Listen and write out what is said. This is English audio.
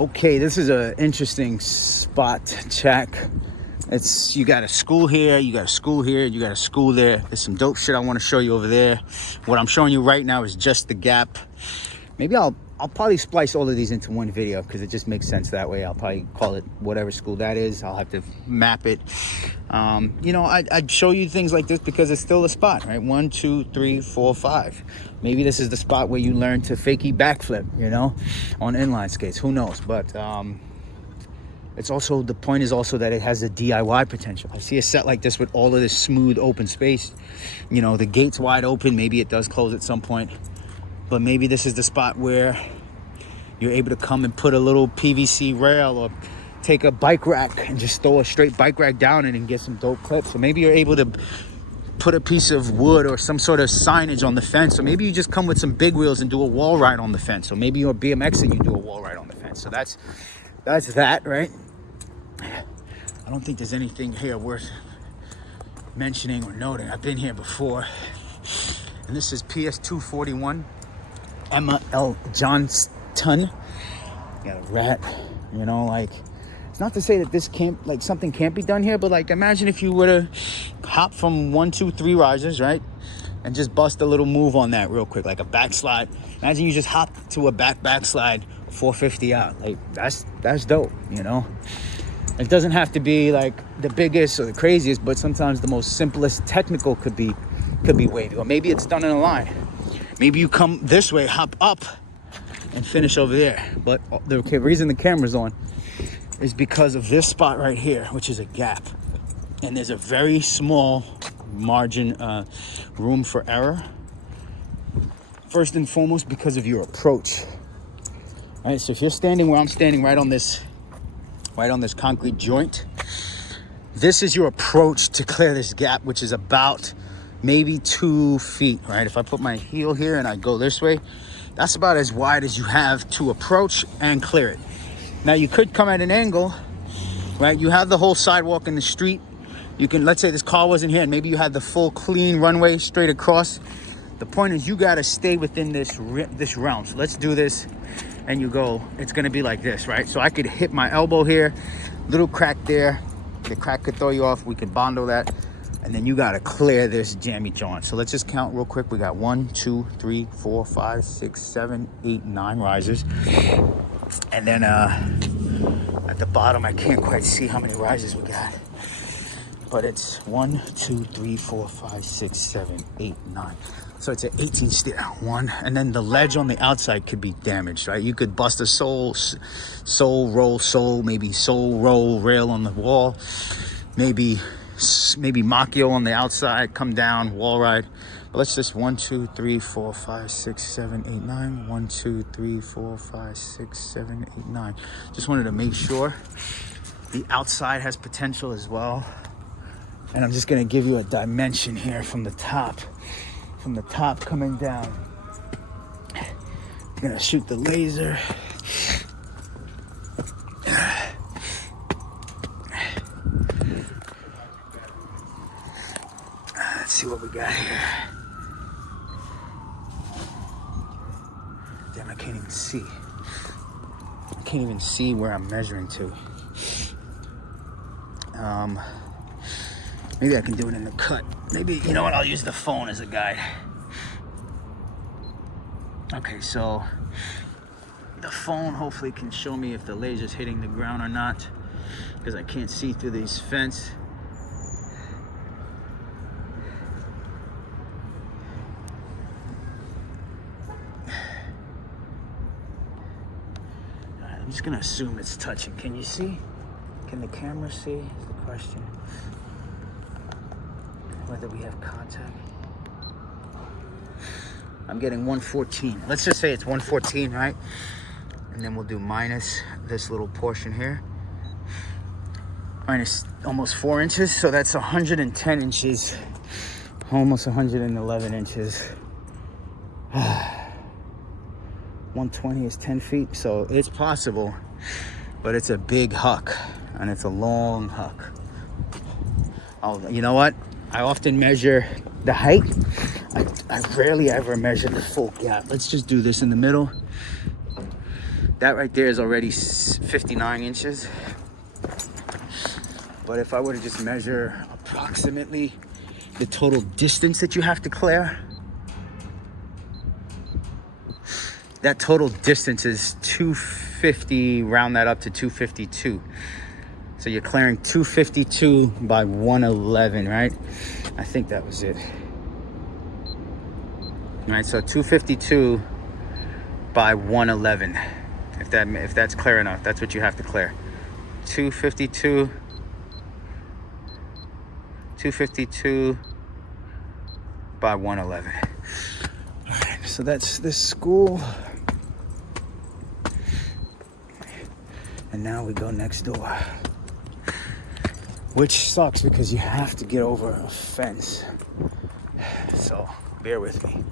Okay, this is an interesting spot check. You got a school here, you got a school here, you got a school there. There's some dope shit I want to show you over there. What I'm showing you right now is just the gap. Maybe I'll probably splice all of these into one video because it just makes sense that way. I'll probably call it whatever school that is. I'll have to map it. You know, I'd show you things like this because it's still a spot, right? 1, 2, 3, 4, 5. Maybe this is the spot where you learn to fakie backflip, you know, on inline skates. Who knows? But it's also, the point is also that it has a DIY potential. I see a set like this with all of this smooth open space. You know, the gate's wide open. Maybe it does close at some point. But maybe this is the spot where you're able to come and put a little PVC rail or take a bike rack and just throw a straight bike rack down it and get some dope clips. So maybe you're able to put a piece of wood or some sort of signage on the fence. Or maybe you just come with some big wheels and do a wall ride on the fence. Or maybe you're BMX and you do a wall ride on the fence. So that's that, right? I don't think there's anything here worth mentioning or noting. I've been here before. And this is PS 241. Emma L. Johnston. Got a rat, you know, like, it's not to say that this can't, like, something can't be done here, but like, imagine if you were to hop from 1, 2, 3 risers, right? And just bust a little move on that real quick, like a backslide. Imagine you just hop to a backslide 450 out. Like, that's dope, you know? It doesn't have to be like the biggest or the craziest, but sometimes the most simplest technical could be wavy. Or maybe it's done in a line. Maybe you come this way, hop up, and finish over there. But the reason the camera's on is because of this spot right here, which is a gap. And there's a very small margin, room for error. First and foremost, because of your approach. All right, so if you're standing where I'm standing, right on this concrete joint, this is your approach to clear this gap, which is about maybe 2 feet, right? If I put my heel here and I go this way, that's about as wide as you have to approach and clear it. Now you could come at an angle, right? You have the whole sidewalk in the street. You can, let's say this car wasn't here and maybe you had the full clean runway straight across. The point is you gotta stay within this realm. So let's do this. And you go, it's gonna be like this, right? So I could hit my elbow here, little crack there. The crack could throw you off. We could bondo that. And then you gotta clear this jammy joint. So let's just count real quick. We got 1, 2, 3, 4, 5, 6, 7, 8, 9 risers. And then at the bottom, I can't quite see how many risers we got. But it's 1, 2, 3, 4, 5, 6, 7, 8, 9. So it's an 18 stair. 1, and then the ledge on the outside could be damaged, right? You could bust a sole roll rail on the wall. Maybe Macchio on the outside, come down, wall ride. But let's just 1, 2, 3, 4, 5, 6, 7, 8, 9. 1, 2, 3, 4, 5, 6, 7, 8, 9. Just wanted to make sure the outside has potential as well. And I'm just gonna give you a dimension here from the top. From the top coming down. I'm gonna shoot the laser. Let's see what we got here. Damn, I can't even see. I can't even see where I'm measuring to. Maybe I can do it in the cut. Maybe, you know what, I'll use the phone as a guide. Okay, so the phone hopefully can show me if the laser's hitting the ground or not, because I can't see through these fence. Alright, I'm just gonna assume it's touching. Can you see? Can the camera see is the question. Whether we have contact. I'm getting 114. Let's just say it's 114, right? And then we'll do minus this little portion here. Minus almost 4 inches, so that's 110 inches. Almost 111 inches. 120 is 10 feet, so it's possible, but it's a big huck, and it's a long huck. Oh, you know what? I often measure the height. I rarely ever measure the full gap. Let's just do this in the middle. That right there is already 59 inches. But if I were to just measure approximately the total distance that you have to clear, that total distance is 250, round that up to 252. So you're clearing 252 by 111, right? I think that was it. All right, so 252 by 111. If that's clear enough, that's what you have to clear. 252 by 111. All right, so that's this school. And now we go next door, which sucks because you have to get over a fence. So bear with me.